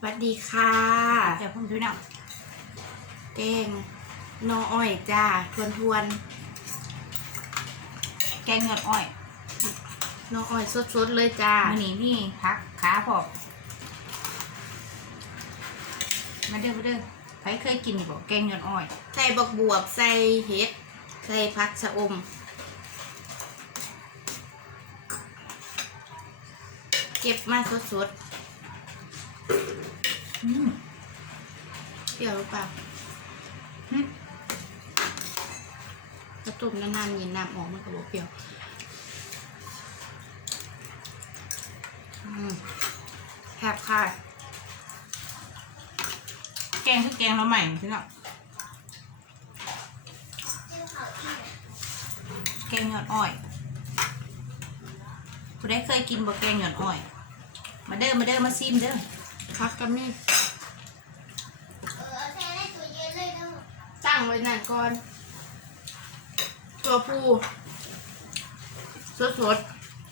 สวัสดีค่ะเดี๋ยวผมดูหนังแกงนออ้อยจ้าทวนทวนแกงเงือกอ้อยๆนออ้อยสดๆเลยจ้าวันนี้นี่พักขาพอกมาเด้อมาเด้อใครเคยกินบอกแกงเงือกอ้อย ใส่บักบวบใส่เห็ด ใส่ผักชะอมเก็บมาสดอืมๆ เปรี้ยวหรือเปล่าอืมกระตุ่มนานๆเย็นน้ำออกมันก็บอกเปรี้ยวแฮบค่ะ แกงคือแกงเราใหม่พี่น้องแกงเงือกอ้อยผู้ใดเคยกินบอกแกงเงือกอ้อย มาเด้อมาเด้อมาซิมเด้อพักกันนี่ เออแช่ในตู้เย็นเลยเด้อ ตั้งไว้นานก่อน ตัวผู้สดสด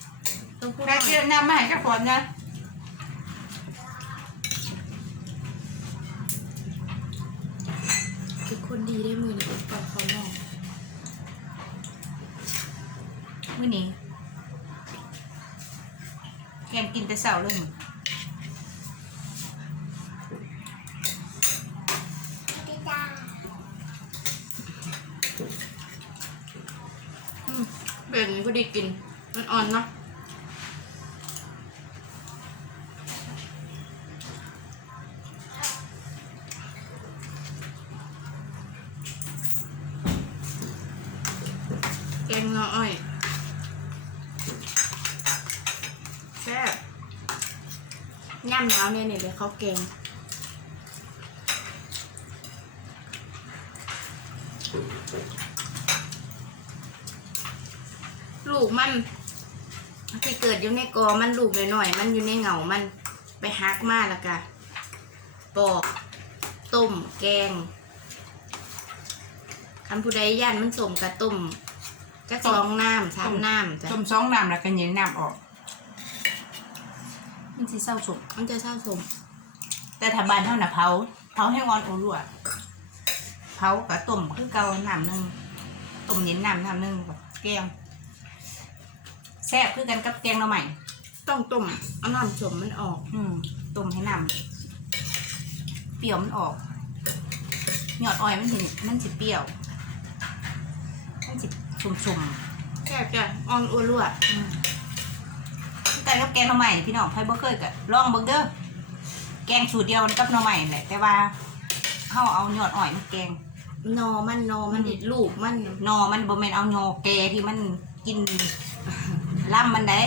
ๆตัวผู้ได้เชื่อน้ำมาให้เจ้าของนะคือคนดีได้มือนะก่อนเขาลองมื้อนี้แกงกินแต่เช้าเลยมึง พี่จ้า อืม เบ่งนี้พอดีกิน มันอ่อนเนาะแกงงออ้อยแซ่บย่ำแล้วเนี่ยเนี่ยเดี๋ยวเขาแกง มัน ที่เกิดอยู่ในกอมันลูกหน่อยๆมันอยู่ในเหงามันไปฮักมาแล้วกะปอกต้มแกงคันผู้ใดย่านมันสมกะต้มจะสองน้ำสามน้ำจ้ะต้มสองน้ำแล้วก็เย็นน้ำออก มันสิเศร้าสมมันจะเศร้าสมแต่ถ้าบ้านเท่าน่ะเผาเผาให้งอนโอรั่วเผากับต้มคือเก่าน้ำหนึ่งต้มเย็นน้ำน้ำหนึ่งกับแกง แซ่บคือกันกับแกงหน่อใหม่ต้องต้มเอาน้ำสมมันออกอืมต้มให้น้ำเปรี้ยวมันออกหยอดอ้อยมันสิมันสิเปรี้ยว มันสิชุ่มๆแค่จะอ่อนอ้วนรั่วอืมแต่กับแกงหน่อใหม่พี่น้องใครบ่เคยก็ลองเบิ่งเด้อแกงสูตรเดียวกันกับหน่อใหม่แหละแต่ว่าเฮาเอายอดอ้อยมาแกง นอมันนอมันเด็ดลูกมันหนอมันบ่แม่นเอาหนอแกที่มันกิน ล่ำมันได้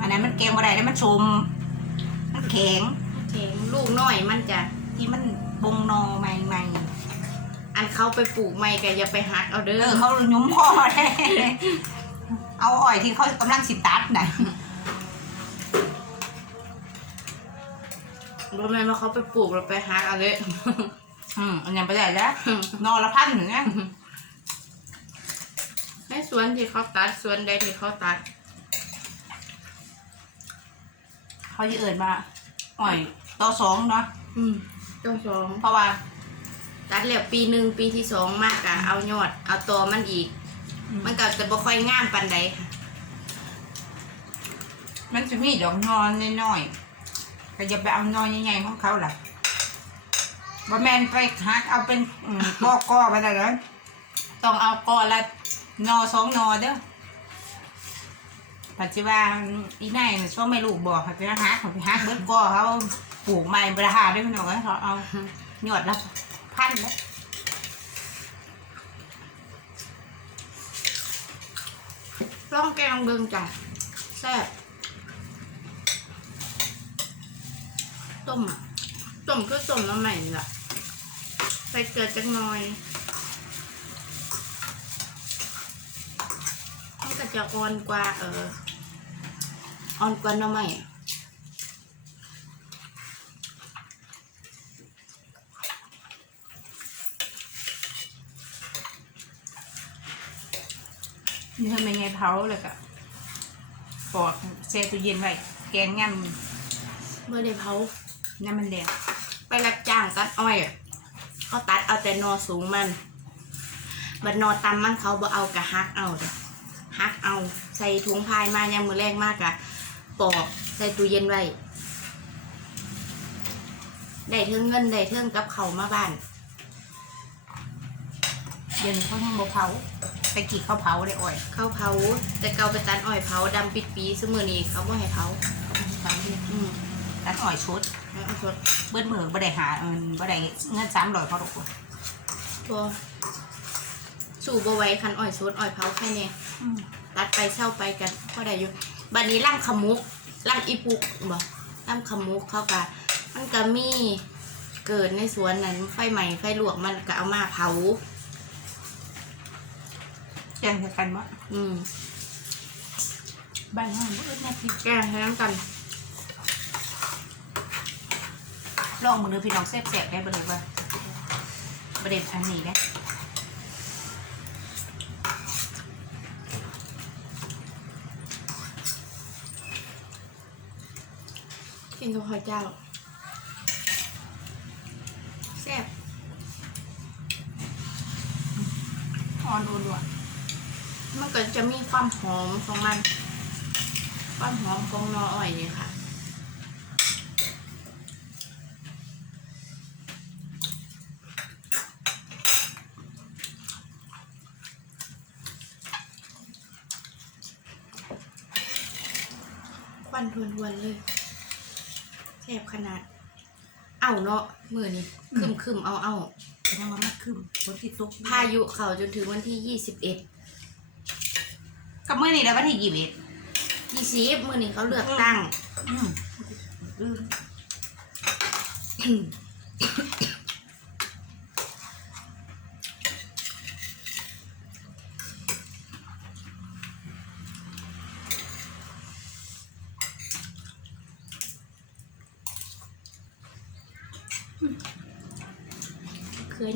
อันนั้นมันแกงบ่ได้แล้วมันชม มันแข็ง แข็งลูกน้อยมันจะที่มันบงหนอใหม่อันเขาไปปลูกไม่ก็อย่าไปหักเอาๆเด้เอออเขาหยุ้มคอได้เอาอ้อยที่เขากำลังสิตัดน่ะเพราะแม่นว่าเขาไปปลูกเราไปหักเอาเลย อืมอันยังไปได้แล้วนอละพันหนึ่งนะในสวนที่เขาตัดสวนใดที่เขาตัด เขาจะเอินมาอ่อยต่อสองเนาะอืมต้องสองเพราะว่าตัดแล้วปีหนึ่งปีที่สองมากอะเอายอด เอาตอมันอีก มันก็จะบ่ค่อยงามปันใดค่ะมันจะมีดอกนอนน้อยๆก็อย่าไปเอานอนใหญ่ๆของเขาล่ะบ่แมนไปหักเอาเป็นอืมก้อก้อๆไปแต่ละต้องเอาก้อละนอสองนอเด้อ ปัจจุบันอีนายน่ช่วงไม่ลูกบอกเขาจะหักเขาไปหักเบิดก้อเขาปลูกใหม่บราหาด้วยพี่น้องเขาเอาหยอดละพันแล้วร่องแกงเบิงจ้ะแซ่บต้มต้มคือต้มน้ำใหม่ล่ะใส่เกลือจักหน่อยมันก็จะอ่อนกว่าเออ อ่อนกว่าน้ำใหม่นี่ทำไมไงเผาเลยก็ปอกเซตู้เย็นไว้ แกงง่ำเมื่อได้เผานั่นมันแดงไปรับจ้างตัดอ้อยอะเขาตัดเอาแต่นอสูงมันบัดนอตำมันเขาบ่เอากะฮักเอาเด้อฮักเอาใส่ถุงพายมายามมือแรกมากอะ ปอกใส่ตู้เย็นไว้ ได้เทิงเงินได้เทิงกับเขาวมาบ้าน เดี๋ยวนี้เขายังบ่เผาไปกี่เขาเผาเลยอ่อยเขาเผา แต่เกาไปตัดอ้อยเผาดำปิดปีสมือนี้เขาบ่ให้เผาฟังดิอืมตัดอ่อยชุดแล้วเอาชดเบิ้ลมือบ่ได้หาเอินบ่ได้เงินสามร้อยเขาดอกตัวสู่บ่ไหว้คันอ้อยชดอ้อยเผาแค่นี้อืมตัดไปเช่าไปกันก็ได้อยู่ บัดนี้ร่างขมุกร่างอีปุกบ่ร่างขมุกเขากะมันก็มีเกิดในสวนนั้นไฟใหม่ไฟลวกมันก็เอามาเผาแจ้งกันว่าอืมบ้านห้องบ่เอิ้นแม่พี่แกงให้น้ำกันลองมือดูพี่น้องแซ่บๆได้บ่เลยว่าประเด็นอันนี้นะ กินกับข้าวเจ้าแซ่บอ่อนอุ่นว่ะมันก็จะมีความหอมของมัน ความหอมของนออ้อยนี่ค่ะควันทวนๆเลย แซ่บขนาด เอาเนาะมือนี้คึมคึมๆเอาเอาแสดงว่ามันคืมฝนที่ตกพายุเขาจนถึงวันที่ยี่สิบเอ็ดกับมื้อนี้แล้ววันที่ยี่สิบเอ็ดยี่สิบมือนี้เขาเลือกตั้ง อืมอืม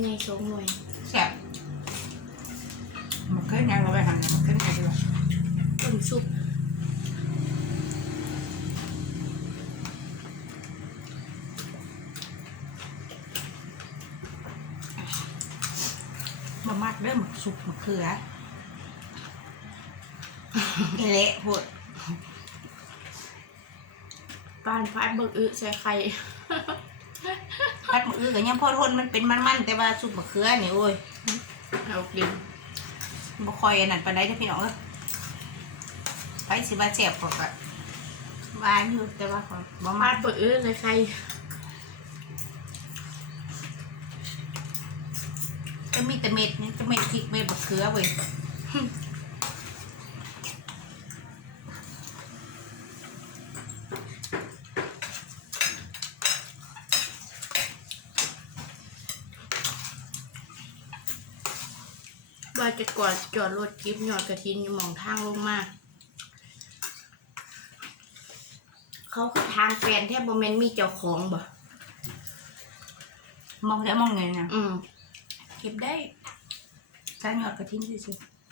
เคยในชงหน่วยแซ่บมันเคยยังเราไปหันนะมันเคยยังด้วยต้มซุปมามากเริ่มสุกมะเขือเละโหดการพัดเบิกอึใส่ไข่ พัดมืออื้อกับยังพอทนมันเป็นมันๆแต่ว่าสุกมะเขือนี่โอ้ยเอากินบ่คอยอันนั้นปานใดเด้อพี่น้องเอ้ยไปสิว่าแซ่บกว่าก็หวานอยู่แต่ว่าก็บ่พัมาดเบิกอึใส่ไข่จะมีแต่เม็ดนี่จะเม็ดพริกเม็ดมะเขือเว้ย ว่าจะกอดจอดรถกิฟหยอดกระทินอยู่หมองทางลงมาเขาคือทางแฟนแทบบ่แมนมีเจ้าของบ่มองแล้วมองไงนะอืมเก็บได้ใช้หยอดกระทิ้งซื่อๆ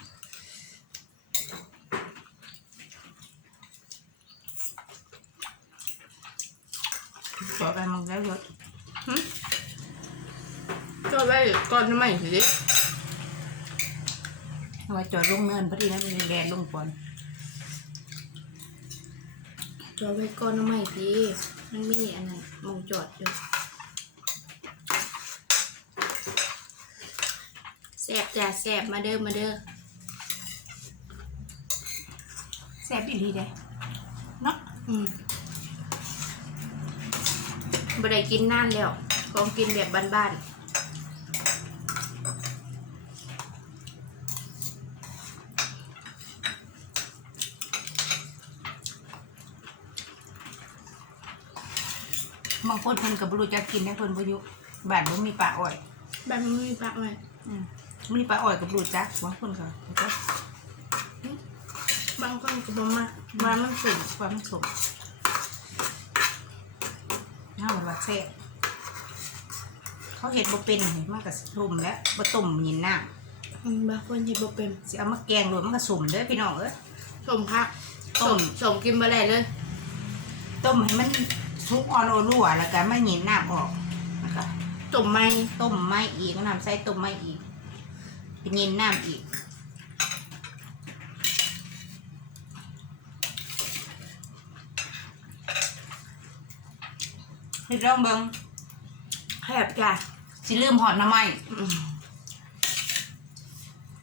จอดไปมองแล้วรถจอดไว้ก่อนทำไมสิ เอาไว้จอดลงเนินพอดีนะมันแดดลงก่อนจอดไว้ก่อนทำไมสิมันมีอันนั้นหมองจอดอยู่แสบจ้ะแสบมาเด้อมาเด้อแซ่บอีหลีเด้เนาะอืมบ่ได้กินนานแล้วของกินแบบบ้านๆางคนเพิ่นก็บ่รู้จักกินนะเพิ่นบ่อยู่บ้านบ่มีปลาอ้อยแบบมันมีปลักไหมอืมมีปลาอ้อยก็บ่รู้จักบางคนก็รู้จักบางคนก็บอกมาว่ามันสุกความสมน่าว่าแซ่บเขาเฮ็ดบ่เป็นนี่มันก็ต้มแล้วบ่ต้มยินน้ำ อืมบางคนที่บอกเป็นสิเอามาแกงรวมมันก็สมเด้อพี่น้องเอ้ยสมพักต้สมมสมกินมาได้เลยต้มให้มัน ทุกออโรรั่วแล้วก็ไม่หยินน้ำออกนะคะต้มไม่ต้มไม่อีกน้ำใส่ต้มไม่อีกไปหยินน้ำอีกให้ลองเบิ่งแคบจ้ะสิลืมหอดหน้ำไม้อืม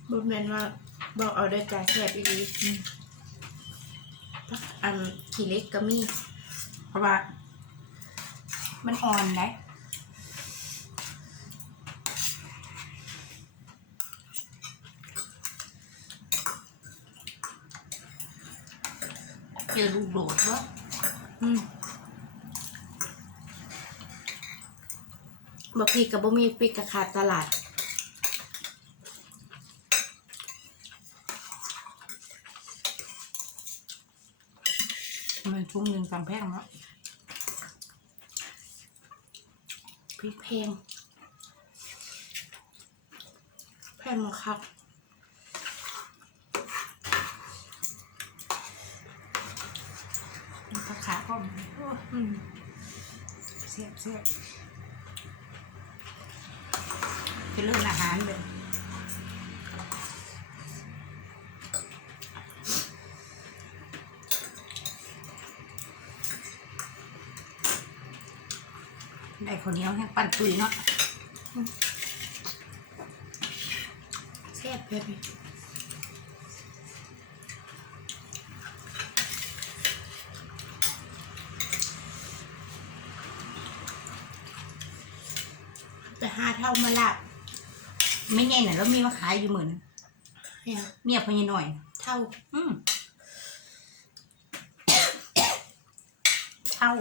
บุญเมนว่าบอกเอาได้จ้ะแคบอีกทีอันขี้เล็กก็มีเพราะว่า มันอ่อนนะเจอลูกโดดวะอืมบอกพี่กับบ่มีปิกกะขาดตลาดมันชุ่มหนึ่งกำแพงแล้ว พ ริกแพงแพงมากครับขาขาก็อืมเสียบเสียบจะเรื่องอาหารเลย ได้คนเหนี้ยวให้ปั่นตุยเนาะแซ่บเผ็ดไหมไปหาเท่ามาละไม่ไงน่ะแล้วมีมาขายอยู่หมื่นเนี่ยเมียพญาหน่อย เท่า อืมเช่า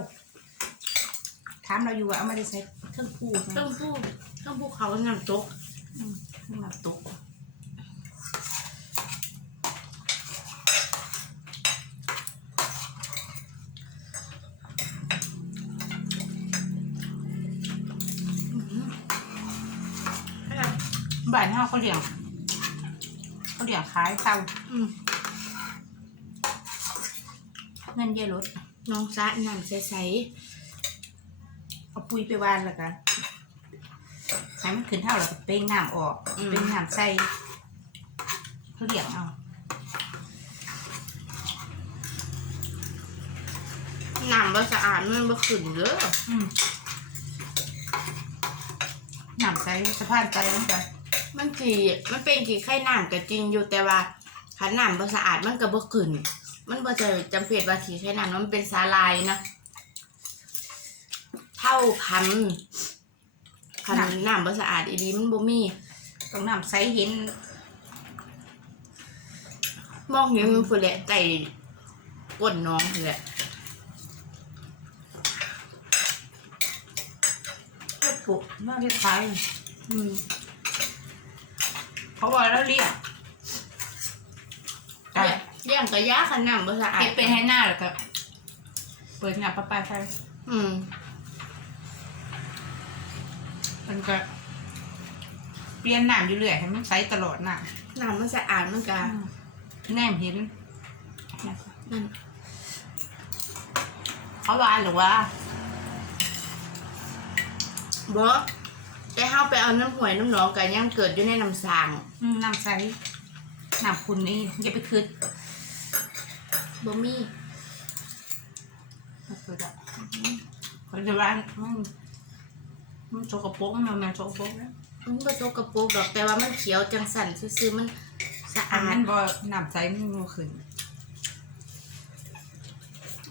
ถามเราอยู่ว่าเอามาได้ใส่เครื่องพูดต้นะองพูดต้องพูดเขางามตกเครื่องมาตุกบ้านเฮาเขาเลี้ยงเขาเลี้ยงขายเตาอืมเงินเยอะรถน้องซะน้ำใส เอาปุ๋ยไปวานแล้วกันให้มันขึ้นเท่าแล้วก็เป้งน้ำออกเป้งน้ำใส่เขาเลี้ยงเอาๆน้ำบ่สะอาดมันบ่ขึ้นเด้ออืมน้ำใส่สะพานใจลงไปมันจีมันเป็นกี่ไข่น้ำก็จริงอยู่แต่ว่าขันน้ำบ่สะอาดมันก็บ่ขึ้น มันบ่จะจำเป็นว่าขี้ไข่น้ำมันเป็นสาลายนะ เท่าพันพันน้ำบ่สะอาดอีดีมันบ่มีต้องน้ำใส่เห็นมองเห็นมันพุ่นแหละไก่ก้นน้องพุ่นแหละปุกน่าเรียกขายอืมเขาบอกแล้วเรียกแต่เลี้ยงก็ยากขันน้ำบ่สะอาดเก็บไปให้หน้าแล้วก็เปิดน้ำประปาใส่อืม มันก็เปลี่ยนน้ำอยู่เรื่อยให้มันใสตลอดน้น้ำมันสะอาดมันก็ำแนมเห็นนั่นเขาว่าหรือว่าบ่แต่เฮาไปเอาน้ำหวยน้ำหนองก็ยังเกิดอยู่ในน้ำสางอืมน้ำใสน้ำคุณนี่อย่าไปคืดบ่มีมันคือแบบเขาจะว่ามัน มันโชกโปรกมันมันโชกโปรกนะมันบ่โซกระโปรกดอกแต่ว่ามันเขียวจังสั่นซื่อๆมันสะอันอานั้ดนบ่น้ำใสมันบ่ขึ้น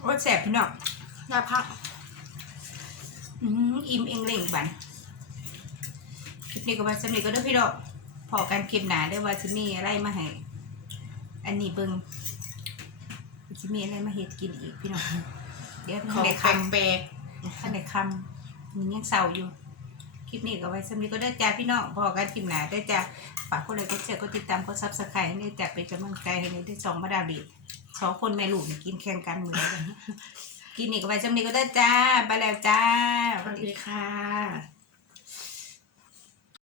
โอ้ยแสบพี่น้องแล้วพักอื้อหืออิ่มเองเล่งบันคลิปนี้ก็มาสนิทก็เด้อพี่น้องพอกันคลิปหนาได้อว่าสิมีอะไรมาให้อันนี้เบิ่งสิมีอะไรมาเฮ็ดกินอีกพี่น้องเดี๋ยวขข้าองในแคำปลกข้างในคำมันยังเศร้าอยู่ค ลิปนี้ก็ไว้สำนี้ก็ได้จ้าพี่น้องพอกันคลิปหนาได้จ้าฝากกดไลค์กดแชร์กดติดตามกดซับสไครต์ให้ได้จ้าเป็นกำลังใจให้ได้สองมาดามบีสองคนแม่ลูกนี่กินแข่งกันมือกันกินนี่ก็ไว้สำนี้ก็ได้จ้าไปแล้วจ้าสวัสดีค่ะ